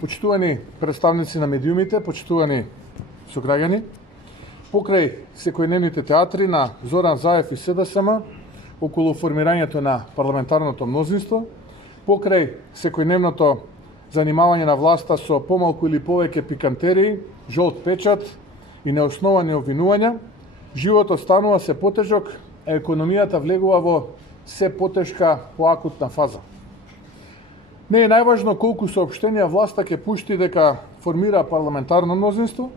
почитувани представници на медиумите, почитувани сограѓани, покрај секојдневните театри на Зоран Заев и СДСМ околу формирањето на парламентарното мнозинство, покрај секојдневното занимавање на власта со помалку или повеќе пикантерии, жолт печат и неосновани обвинувања, животот станува се потежок, а економијата влегува во се потешка поакутна фаза. Не е најважно колку соопштенија власта ќе пушти дека формира парламентарно мнозинство,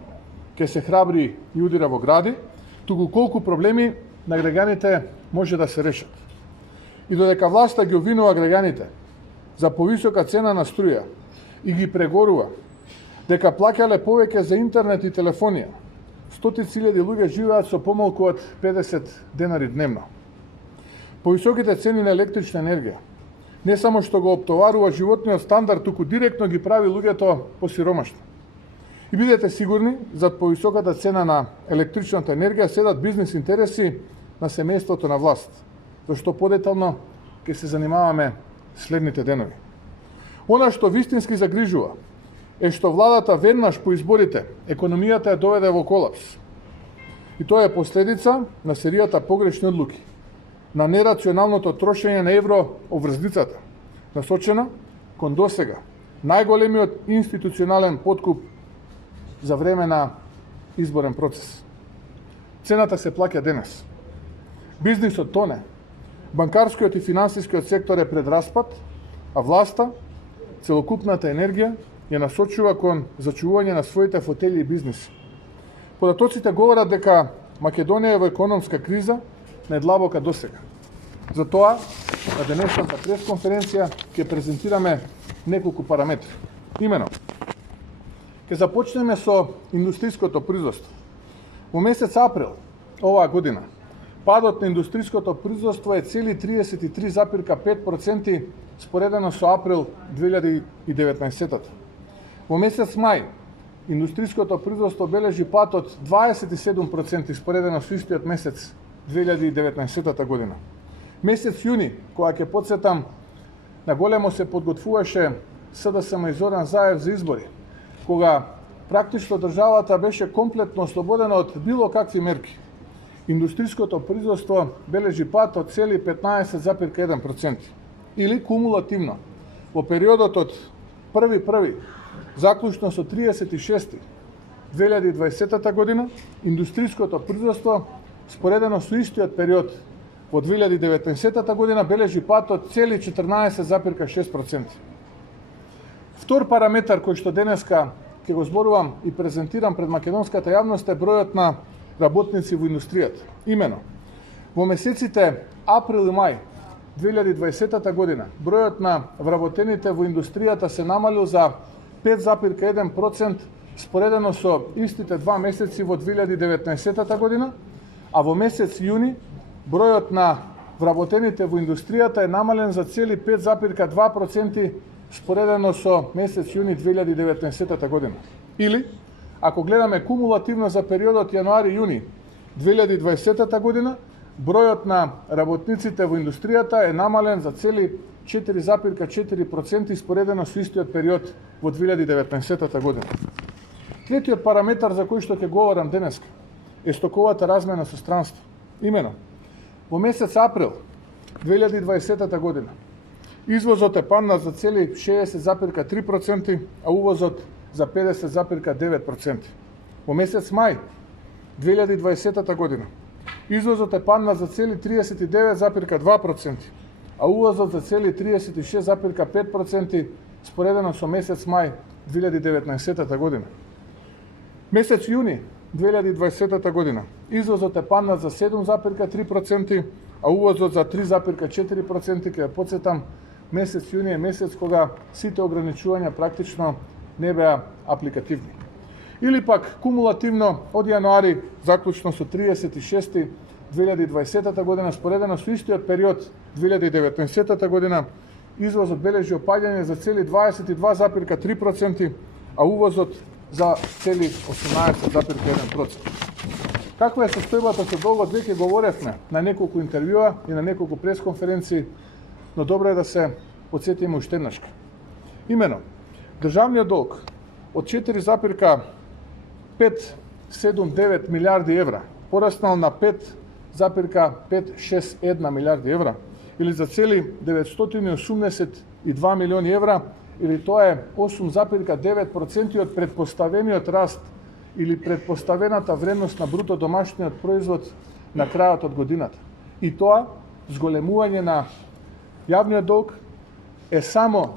ќе се храбри и удира во гради, туку колку проблеми на граѓаните може да се решат. И додека власта ги обвинува граѓаните за повисока цена на струја и ги прегорува дека плаќале повеќе за интернет и телефонија, стотици илјади луѓе живеат со помалку од 50 денари дневно. Повисоките цени на електрична енергија не само што го оптоварува животниот стандард, туку директно ги прави луѓето посиромашни. И бидете сигурни, зад повисоката цена на електричната енергија седат бизнис интереси на семејството на власт, зашто подетално ќе се занимаваме следните денови. Она што вистински загрижува е што владата веднаш по изборите економијата ја доведе во колапс. И тоа е последица на серијата погрешни одлуки, на нерационалното трошење на еврообврзницата, насочена кон досега најголемиот институционален подкуп за време на изборен процес. Цената се плаќа денес. Бизнисот тоне, банкарскиот и финансискиот сектор е пред распад, а власта, целокупната енергија ја насочува кон зачувување на своите фотели и бизнис. Податоците говорат дека Македонија е во економска криза најдлабока досега. Затоа, на денешната пресконференција ќе презентираме неколку параметри. Имено, ќе започнеме со индустриското производство. Во месец април оваа година, падот на индустриското производство е цели 33,5% споредено со април 2019. Во месец мај, индустриското производство бележи пад од 27% споредено со истиот месец 2019 година. Месец јуни, кога ќе подсетам, наголемо се подготвуваше СДСМ и Зоран Заев за избори, кога практично државата беше комплетно ослободена од било какви мерки. Индустриското производство бележи пад од цели 15,1%. Или кумулативно, во периодот од 1.1. заклучно со 36.2020 година, индустриското производство споредено со истиот период во 2019 година бележи пад од цели 14,6%. Втор параметар кој што денеска ќе го зборувам и презентирам пред македонската јавност е бројот на работници во индустријата. Имено, во месеците април и мај 2020 година бројот на вработените во индустријата се намалил за 5,1% споредено со истите два месеци во 2019 година, а во месец јуни бројот на вработените во индустријата е намален за цели 5,2% споредено со месец јуни 2019 година. Или, ако гледаме кумулативно за периодот јануари-јуни 2020 година, бројот на работниците во индустријата е намален за цели 4,4% споредено со истиот период во 2019 година. Третиот параметар за кој што ќе говорам денеска е стоковата размена со странство. Имено, во месец април 2020 година извозот е паднал за цели 60,3%, а увозот за 50,9%. Во месец мај 2020 година извозот е паднал за цели 39,2%, а увозот за цели 36,5% споредено со месец мај 2019 година. Месец јуни 2020 година извозот е паднал за 7,3%, а увозот за 3,4%, ќе подсетам, месец јуни е месец кога сите ограничувања практично не беа апликативни. Или пак кумулативно од јануари заклучно со 36.2020 година споредено со истиот период 2019 година извозот бележи опаѓање за цели 22,3%, а увозот за цели 18,1%. Каква е состојбата со долгот веќе говоревме на неколку интервјуа и на неколку пресконференции, но добро е да се подсетиме уште еднаш. Имено, државниот долг од 4,579 милиарди евра пораснал на 5,561 милиарди евра, или за цели 982 милиони евра, или тоа е 8,9% од предпоставениот раст или предпоставената вредност на бруто домашниот производ на крајот од годината. И тоа, зголемување на јавниот долг, е само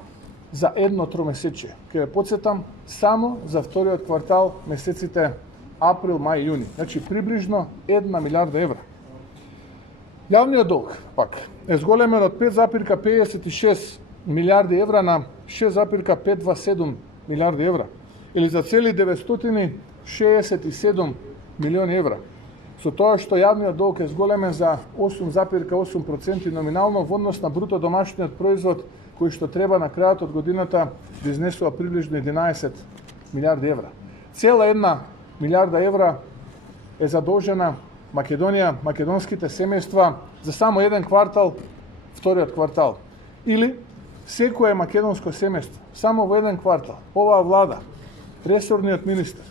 за едно тромесечие. Ке ве подсетам, само за вториот квартал месеците април, мај и јуни. Значи, приближно 1 милиарда евра. Јавниот долг, пак, е зголемен од 5,56 милиарди евра на 6,527 милиарди евра, или за цели 967 милиони евра. Со тоа што јавниот долг е зголемен за 8,8% номинално во однос на бруто домашниот производ, кој што треба на крајот од годината да изнесува приближно 11 милиарди евра. Цела 1 милиарда евра е задолжена Македонија, македонските семејства за само еден квартал, вториот квартал. Или секое македонско семејство, само во еден квартал, оваа влада, ресорниот министер,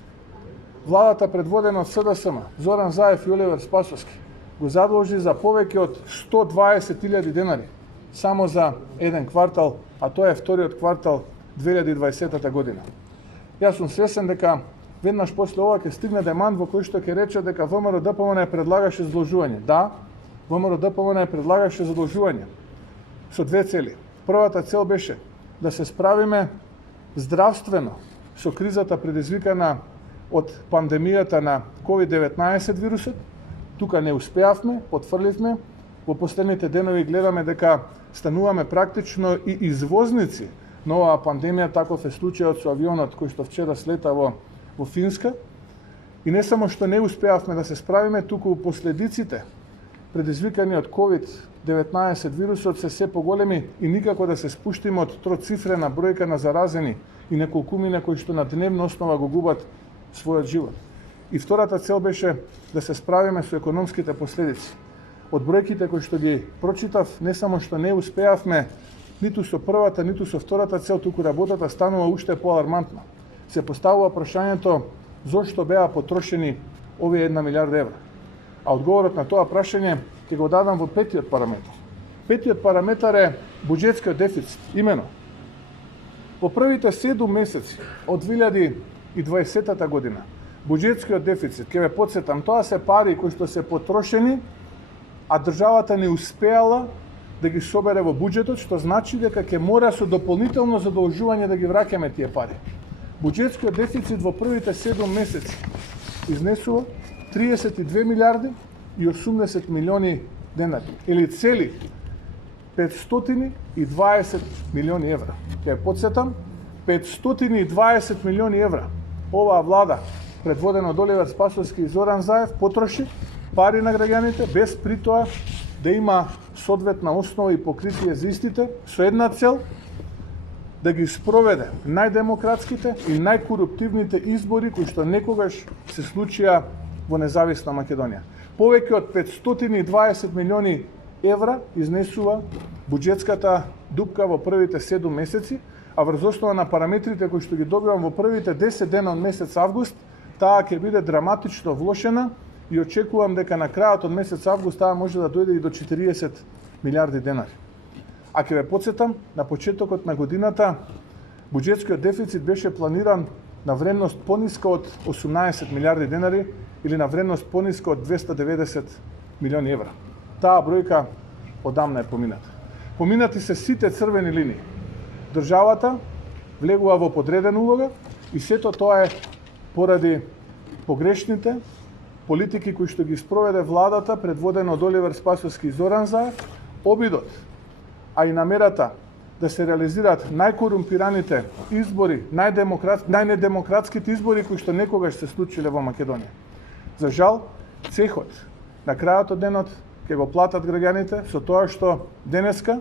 владата предводена од СДСМ, Зоран Заев и Оливер Спасовски, го задолжи за повеќе од 120.000 денари, само за еден квартал, а тоа е вториот квартал 2020 година. Јас сум свесен дека веднаш после ова ќе стигне демант во кој што ќе рече дека ВМРО ДПМН предлагаше задолжување. Да, ВМРО ДПМН предлагаше задолжување со две цели. Првата цел беше да се справиме здравствено со кризата предизвикана од пандемијата на COVID-19 вирусот. Тука не успеавме, потврливме. Во последните денови гледаме дека стануваме практично и извозници на оваа пандемија. Таков е случајот со авионот кој што вчера слета во Финска. И не само што не успеавме да се справиме, туку последиците предизвикани од COVID-19 вирусот се поголеми и никако да се спуштиме од троцифрена бројка на заразени и неколкумина кои што на дневна основа го губат својот живот. И втората цел беше да се справиме со економските последици. Од бројките кои што ги прочитав, не само што не успеавме ниту со првата, ниту со втората цел, туку работата станува уште поалармантна. Се поставува прашањето зошто беа потрошени овие 1 милиарда евра. А одговорот на тоа прашање ќе го дадам во петиот параметар. Петиот параметар е буџетскиот дефицит. Имено, во првите 7 месеци од 2020 година, буџетскиот дефицит, ќе ве подсетам, тоа се пари кои што се потрошени, а државата не успеала да ги собере во буџетот, што значи дека ќе мора со дополнително задолжување да ги враќаме тие пари. Буџетскиот дефицит во првите 7 месеци изнесува 32 милиарди и 80 милиони денари, или цели 520 милиони евра. Ќе подсетам, 520 милиони евра оваа влада, предводена од Оливер Спасовски и Зоран Заев, потроши пари на граѓаните, без при тоа да има соодветна основа и покритие за истите, со една цел да ги спроведе најдемократските и најкоруптивните избори кои што некогаш се случија во независна Македонија. Повеќе од 520 милиони евра изнесува буџетската дупка во првите 7 месеци, а врз основа на параметрите кои што ги добивам во првите 10 дена од месец август, таа ќе биде драматично влошена и очекувам дека на крајот од месец август таа може да дојде и до 40 милиарди денари. А ќе ве подсетам, на почетокот на годината буџетскиот дефицит беше планиран на вредност пониска од 18 милиарди денари или на вредност пониска од 290 милиони евра. Таа бројка одамна е помината. Поминати се сите црвени линии. Државата влегува во подредена улога и сето тоа е поради погрешните политики кои што ги спроведе владата предводена од Оливер Спасовски и Зоран Заев, обидот, а и намерата да се реализираат најкорумпираните избори, најнедемократските избори кои што некогаш се случиле во Македонија. За жал, цехот на крајот од денот ќе го платат граѓаните со тоа што денеска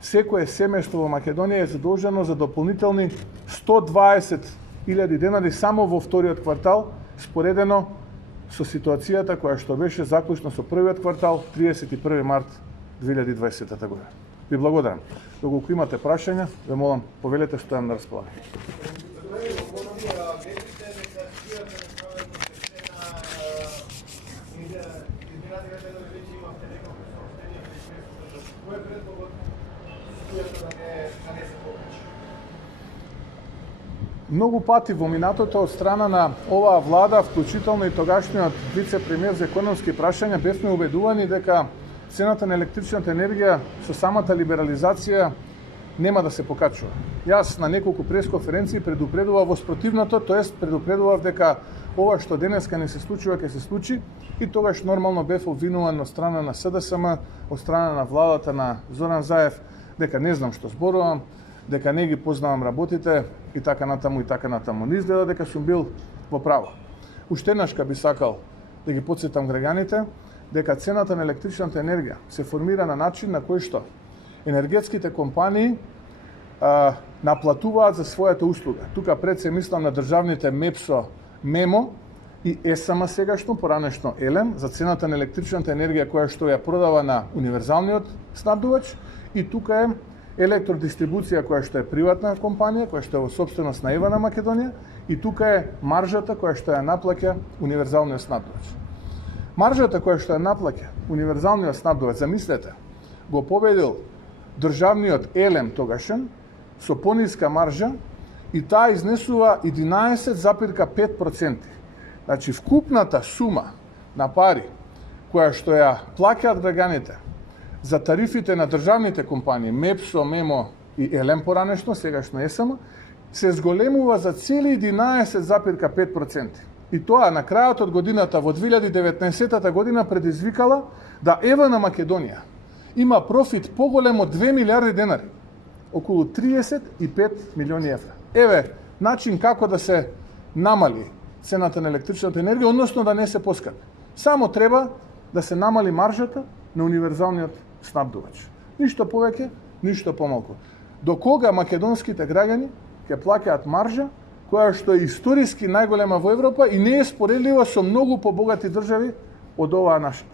секое семејство во Македонија е задолжено за дополнителни 120.000 денари само во вториот квартал, споредено со ситуацијата која што беше заклучна со првиот квартал 31 март 2020 година. Ви благодарам. Доколку имате прашања, ве молам, повелете, стојам на располагање. Многу пати во минатото од страна на оваа влада, вклучително и тогашниот вице-премиер за економски прашања, бевме убедувани дека цената на електричната енергија со самата либерализација нема да се покачува. Јас на неколку пресконференции предупредував во спротивното, тоест предупредував дека ова што денеска не се случува ќе се случи, и тогаш нормално бев обвинуван од страна на СДСМ, од страна на владата на Зоран Заев, дека не знам што зборувам, дека не ги познавам работите и така натаму и така натаму. Не изгледа дека сум бил во право. Уште еднаш би сакал да ги потсетам граѓаните дека цената на електричната енергија се формира на начин на кој што енергетските компании наплатуваат за својата услуга. Тука пред се мислам на државните МЕПСО, МЕМО и ЕСМА сегашно, поранешно ЕЛЕМ, за цената на електричната енергија која што ја продава на универзалниот снабдувач, и тука е електродистрибуција која што е приватна компанија, која што е во сопственост на ЕВА на Македонија, и тука е маржата која што ја наплаќа универзалниот снабдувач. Маржата која што ја наплаќа универзалниот снабдувач, замислете, го победил државниот ЕЛЕМ тогашен со пониска маржа и таа изнесува 11,5%. Значи, вкупната сума на пари која што ја плаќаат граѓаните за тарифите на државните компании, МЕПСО, МЕМО и ЕЛЕМ поранешно, сегашно ЕСМ, се зголемува за цели 11,5%. И тоа на крајот од годината, во 2019 година, предизвикала да ЕВА на Македонија има профит поголем од 2 милиарди денари, околу 35 милиони евра. Еве начин како да се намали цената на електричната енергија, односно да не се поскапи. Само треба да се намали маржата на универзалниот снабдувач. Ништо повеќе, ништо помалку. До кога македонските граѓани ќе плаќаат маржа која што е историски најголема во Европа и не е споредлива со многу побогати држави од оваа нашата.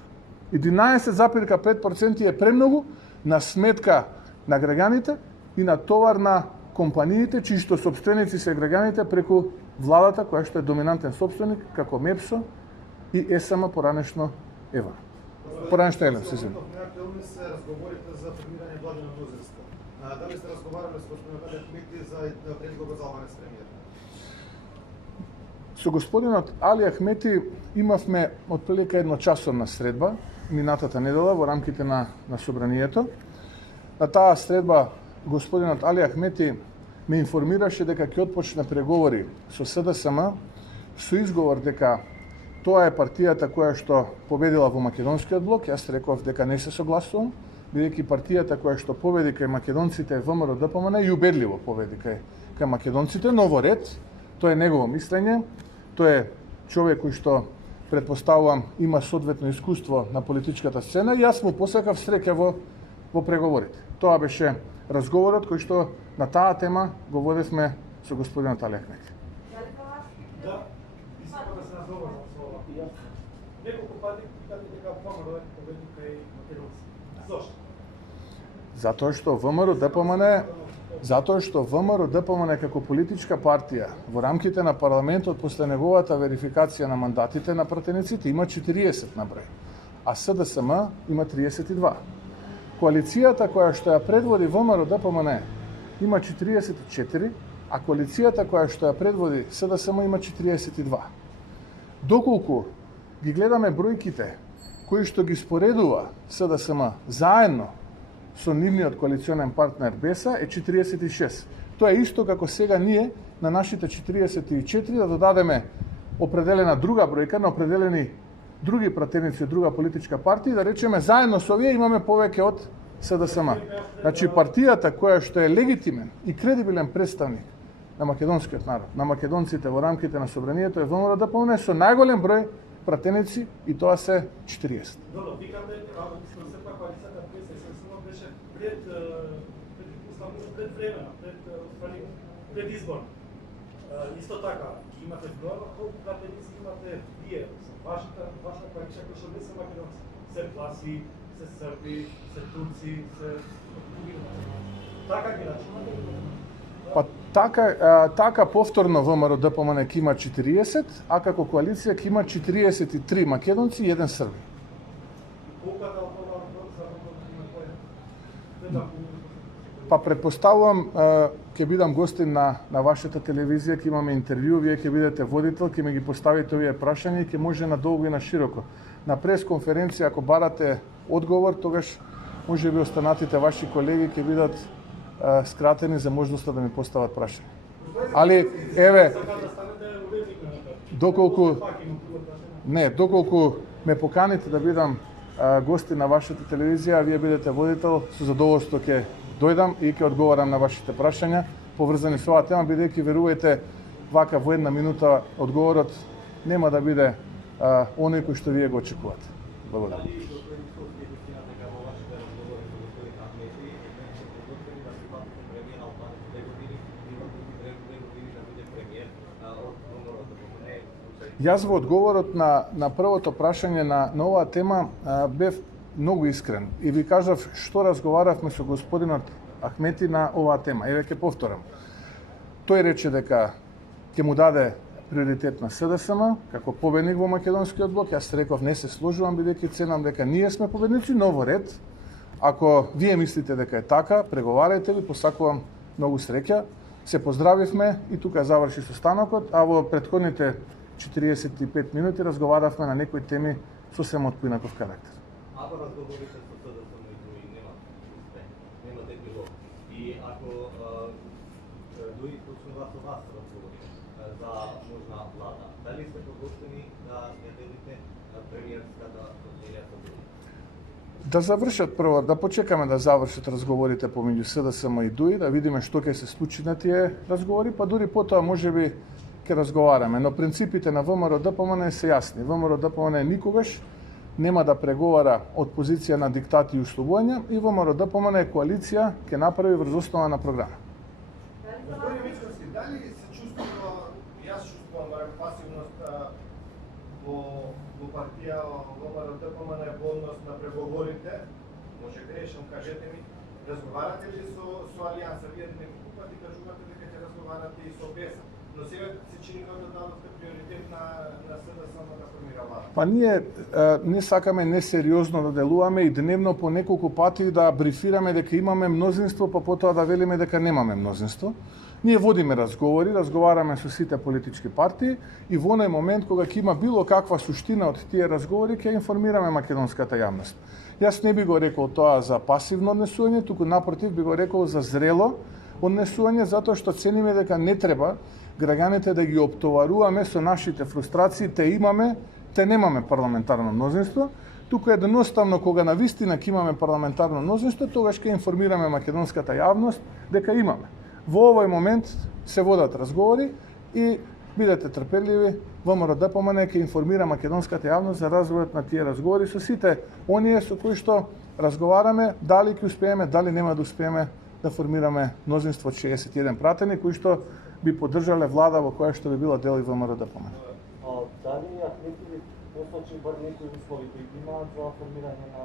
11,5% е премногу на сметка на граѓаните и на товар на компаниите чии што сопственици се граѓаните преку владата која што е доминантен сопственик како МЕПСО и ЕСМ поранешно ЕВА. Поранешно ЕЛЕМ, се извинувам. Дали се разговорите за формирање владино мнозинство? Дали сте разговарале со господинот Али Ахмети за предлогот за Албанец премиер? Со господинот Али Ахмети имавме отприлика едночасовна средба минатата недела во рамките на собранието. На таа средба господинот Али Ахмети ме информираше дека ќе отпочне преговори со СДСМ со изговор дека тоа е партијата која што победила во македонскиот блок. Јас реков дека не се согласувам, бидејќи партијата која што победи кај македонците е ВМРО ДПМН и убедливо победи кај македонците, но во ред, тоа е негово мислење, тој е човек кој што претпоставувам има соодветно искуство на политичката сцена и јас му посакав среќа во преговорите. Тоа беше разговорот кој што на таа тема го водевме со господинот Али Ахмети. Да, искам да се разговарам со ова. Неколку пати питате дека ВМРО победи кај македонци. Зошто? Затоа што ВМРО ДПМН како политичка партија во рамките на парламентот после неговата верификација на мандатите на пратениците има 40 на број, а СДСМ има 32. Коалицијата која што ја предводи ВМРО ДПМН има 44, а коалицијата која што ја предводи СДСМ има 42. Доколку ги гледаме бројките кои што ги споредува СДСМ заедно со нивниот коалиционен партнер БЕСА е 46. Тоа е исто како сега ние на нашите 44 да додадеме определена друга бројка на определени други пратеници од друга политичка партија, да речеме заедно со овие имаме повеќе од СДСМ. Значи партијата која што е легитимен и кредибилен представник на македонскиот народ, на македонците во рамките на собранието е ВМРО ДПМН со најголем број пратеници и тоа се 40. Добро, викате, сепак коалицијата СДСМ беше пред избор. Исто така, имате бројава колку пратеници имате вие, вашата коалиција која што не се македонци, се гласи, се Срби, се Турци, се така ги рачунате? Па така повторно ВМРО ДПМН ќе има 40, а како коалиција ќе има 43 македонци и 1 срби. Колката од това за има која? Па предпоставувам ќе бидам гостин на вашата телевизија, ќе имаме интервју, вие ќе бидете водител, ќе ми ги поставите овие прашања и ќе може надолго и на широко. На пресконференција ако барате одговор, тогаш може би останатите ваши колеги ќе бидат скратени за можноста да ми постават прашања. Али еве доколку ме поканите да бидам гости на вашата телевизија, вие бидете водител, со задоволство ќе дојдам и ќе одговарам на вашите прашања поврзани со оваа тема, бидејќи верувајте вака во една минута одговорот нема да биде оној кој што вие го очекувате. Благодарам. Јас во одговорот на првото прашање на оваа тема бев многу искрен и ви кажав што разговаравме со господинот Ахмети на оваа тема. Еве ќе повторам. Тој рече дека ќе му даде приоритет на СДСМ како победник во македонскиот блок. Јас реков не се сложувам бидејќи ценам дека ние сме победници, но во ред. Ако вие мислите дека е така, преговарајте, ви посакувам многу среќа. Се поздравивме и тука заврши состанокот, а во претходните 45 минути разговаравме на некои теми сосема од поинаков карактер. Ако разговорите со СДСМ и нема успех, немате епилог, и ако дури точно со вас разговори за можна влада, дали сте подготвени да ја делите премиерската фотелја со други? Да завршат прво, да почекаме да завршат разговорите помеѓу СДСМ и ДУИ, да видиме што ќе се случи на тие разговори, па дури потоа можеби ќе разговараме, но принципите на ВМРО ДПМН се јасни. ВМРО ДПМН никогаш нема да преговара од позиција на диктати и условувања и ВМРО ДПМН е коалиција ќе направи врз основа на програма. Gospodine Mičkovski, da li se čustvува, јас чувствувам барем пасивност во партија ВМРО ДПМН во однос на преговорите, може грешам, кажете ми, разговарате ли со Алијанса? Вие неколку пати кажувате дека ќе разговарате и со БЕС, но сега се чини како да дадовте приоритет на СДСМ да формира влада. Па ние не сакаме несериозно да делуваме и дневно по неколку пати да брифираме дека имаме мнозинство, па потоа да велиме дека немаме мнозинство. Ние водиме разговори, разговараме со сите политички партии и во оној момент кога ќе има било каква суштина од тие разговори ќе информираме македонската јавност. Јас не би го рекол тоа за пасивно однесување, туку напротив би го рекол за зрело однесување, затоа што цениме дека не треба граѓаните да ги оптоваруваме со нашите фрустрации, те имаме, те немаме парламентарно мнозинство, туку едноставно кога навистина ќе имаме парламентарно мнозинство, тогаш ќе информираме македонската јавност дека имаме. Во овој момент се водат разговори и бидете трпеливи, ВМРО ДПМН ќе информира македонската јавност за развојот на тие разговори со сите оние со кои што разговараме, дали ќе успееме, дали нема да успееме да формираме мнозинство од 61 пратени кои што би поддржале влада во која што би била дел и ВМРО ДПМН. Дали Ахмети ви посочи бар некои услови кои имаат за формирање на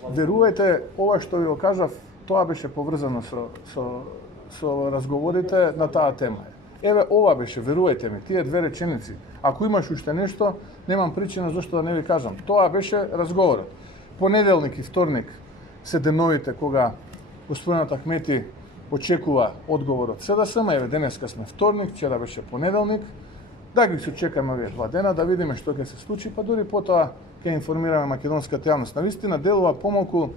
влада? Верувајте, ова што ви го кажав, тоа беше поврзано со разговорите на таа тема. Еве, ова беше, верувајте ми, тие две реченици. Ако имаш уште нешто, немам причина зашто да не ви кажам. Тоа беше разговорот. Понеделник и вторник се деновите кога господинот Ахмети очекува одговор од СДСМ, еве денеска сме вторник, вчера беше понеделник, да ги сочекаме овие 2 дена, да видиме што ќе се случи, па дури потоа ќе информираме македонската јавност. Навистина делува помалку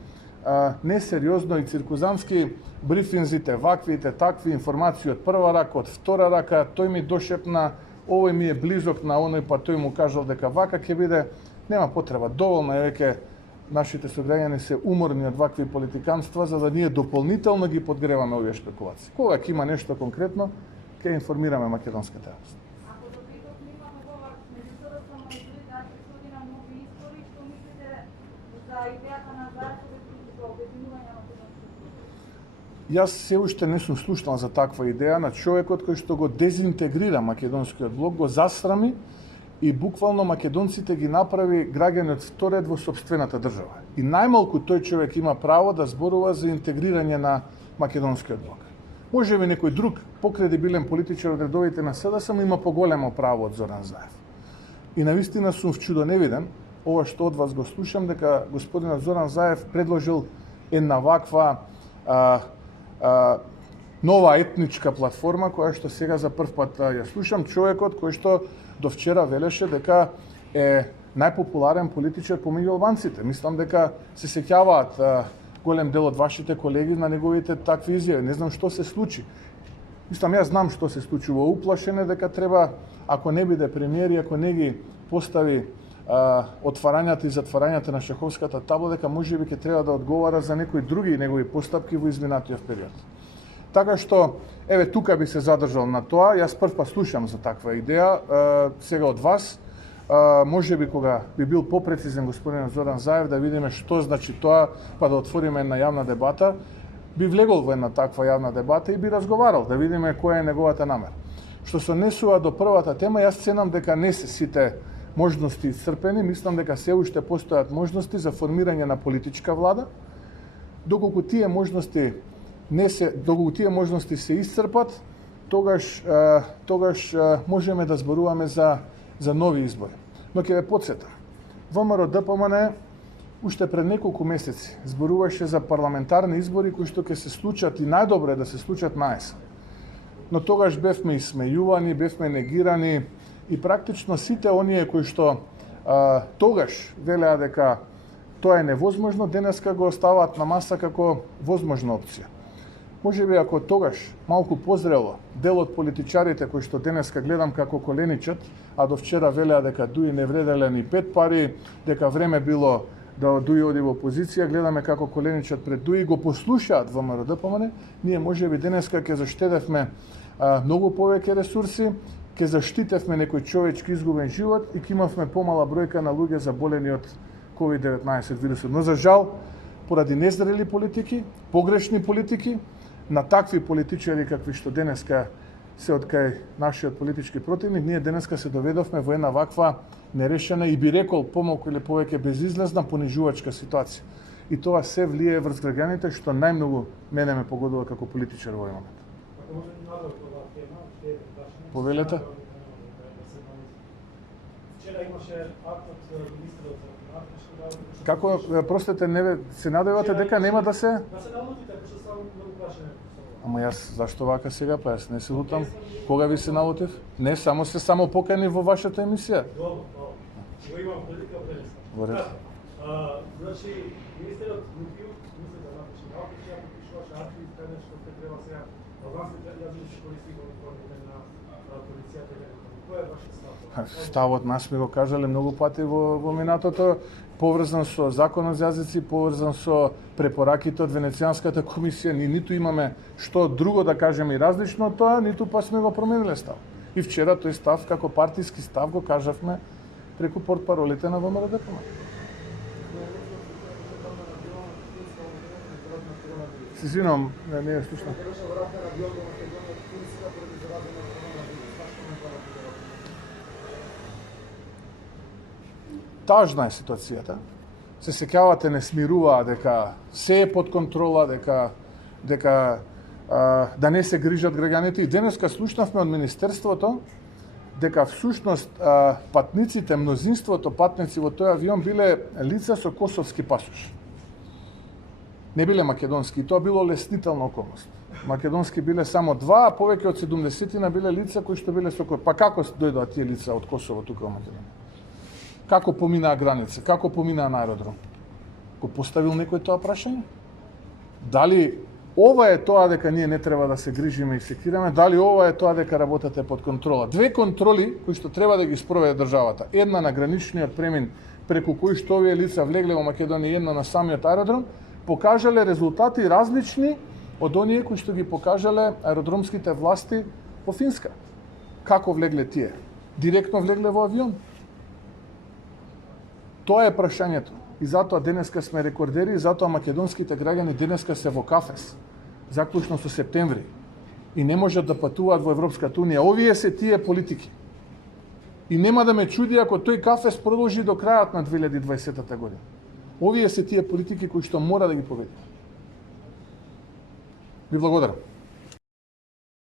несериозно и циркузански брифинзите, ваквите, такви информации од прва рака, од втора рака, тој ми дошепна, овој ми е близок на оној, па тој му кажал дека вака ќе биде, нема потреба, доволно е веќе нашите сограѓани се уморни од вакви политиканства, за да ние дополнително ги подгреваме овие шпекулации. Кога ќе има нешто конкретно, ќе информираме македонската јавност. Ако до приток немаме говор меѓу СДСМ и ДУИ, да се суди на нови избори, што мислите за идејата на заедно за обединување на македонското? Јас се уште не сум слушнал за таква идеја на човекот кој што го дезинтегрира македонскиот блок, го засрами и буквално македонците ги направи граѓани од вторед во собствената држава. И најмалку тој човек има право да зборува за интегрирање на македонскиот блок. Може би некој друг покредибилен политичар од редовите на СДСМ има поголемо право од Зоран Заев. И навистина сум вчудоневиден, ова што од вас го слушам, дека господинот Зоран Заев предложил една ваква нова етничка платформа, која што сега за прв пат ја слушам, човекот кој што до вчера велеше дека е најпопуларен политичар помеѓу албанците. Мислам дека се сеќаваат голем дел од вашите колеги на неговите такви изјави. Не знам што се случи. Мислам, јас знам што се случува. Уплашен е дека треба, ако не биде премиер и ако не ги постави отварањата и затварањата на шаховската табла, дека можеби ќе треба да одговара за некои други негови постапки во изминатиот период. Така што, еве, тука би се задржал на тоа. Јас прв пат слушам за таква идеја, сега од вас. Може би кога би бил попрецизен господин Зоран Заев, да видиме што значи тоа, па да отвориме една јавна дебата, би влегол во една таква јавна дебата и би разговарал, да видиме која е неговата намера. Што се однесува до првата тема, јас ценам дека не се сите можности исцрпени, мислам дека се уште постојат можности за формирање на политичка влада. Доколку тие можности се исцрпат, тогаш можеме да зборуваме за нови избори. Но ќе ве потсетам, ВМРО-ДПМН уште пред неколку месеци зборуваше за парламентарни избори кои што ќе се случат и најдобро е да се случат на есен. Но тогаш бевме исмејувани, бевме негирани и практично сите оние кои што тогаш велеа дека тоа е невозможно, денеска го оставаат на маса како возможна опција. Може би ако тогаш малку позрело дел од политичарите кои што денеска гледам како коленичат, а до вчера велеа дека Дуи не вределе ни 5 пари, дека време било да Дуи оди во опозиција, гледаме како коленичат пред Дуи, го послушаат ВМРО-ДПМН, ние може би денеска ќе заштедевме многу повеќе ресурси, ќе заштитевме некој човечки изгубен живот и ќе имавме помала бројка на луѓе заболени од COVID-19 вирусот. Но за жал, поради незрели политики, погрешни политики, на такви политичари какви што денеска се од кај нашиот политички противник, ние денеска се доведовме во една ваква нерешена и би рекол помалку или повеќе безизлезна понижувачка ситуација. И тоа се влие врз граѓаните што најмногу мене ме погодува како политичар во овој момент. Повелете? Вчера имаше акт од министерот за Како, простете, не се надевате дека нема да се... Да се налутите, ако што само многу прашање. Ама јас зашто вака сега, па јас не се лутам. Кога ви се налутив? Не, само се покани во вашата емисија. Добро, добро. Го имам прилика пренеска. Во ред. Значи, министерот Лупију, мислам да напише работа, ќе ја подпишуваше акти и така нешто што треба сега. Албанците јазици се користи во униформите на полицијата и некој. Кој е вашиот став? Ставот нас ми го кажале многу пати во минатото, поврзан со законот за јазици, поврзан со препораките од Венецијанската комисија, ни ниту имаме што друго да кажеме и различно од тоа, ниту па сме го промениле став. И вчера тој став како партиски став го кажавме преку портпаролите на ВМРО-ДПМН. Се извинувам, не ја слушнам. Тажна е ситуацијата. Се сеќавате, не смируваа дека се е под контрола, дека да не се грижат граѓаните. И денеска слушнавме од Министерството дека всушност патниците, мнозинството патници во тој авион биле лица со косовски пасош. Не биле македонски. И тоа било леснителна околност. Македонски биле само 2, а повеќе од 70 биле лица кои што биле со Косово. Па како дојдоа тие лица од Косово тука во Македонија? Како поминаа граница? Како поминаа на аеродром? Го поставил некој тоа прашање? Дали ова е тоа дека ние не треба да се грижиме и секираме? Дали ова е тоа дека работата е под контрола? Две контроли кои што треба да ги спроведе државата. Една на граничниот премин преку кој што овие лица влегле во Македонија, една на самиот аеродром, покажале резултати различни од оние кои што ги покажале аеродромските власти во Финска. Како влегле тие? Директно влегле во авион. Тоа е прашањето. И затоа денеска сме рекордери, и затоа македонските граѓани денеска се во кафес, заклучно со септември, и не можат да патуваат во Европската унија. Овие се тие политики. И нема да ме чуди ако тој кафес продолжи до крајот на 2020 година. Овие се тие политики кои што мора да ги поведе. Ви благодарам.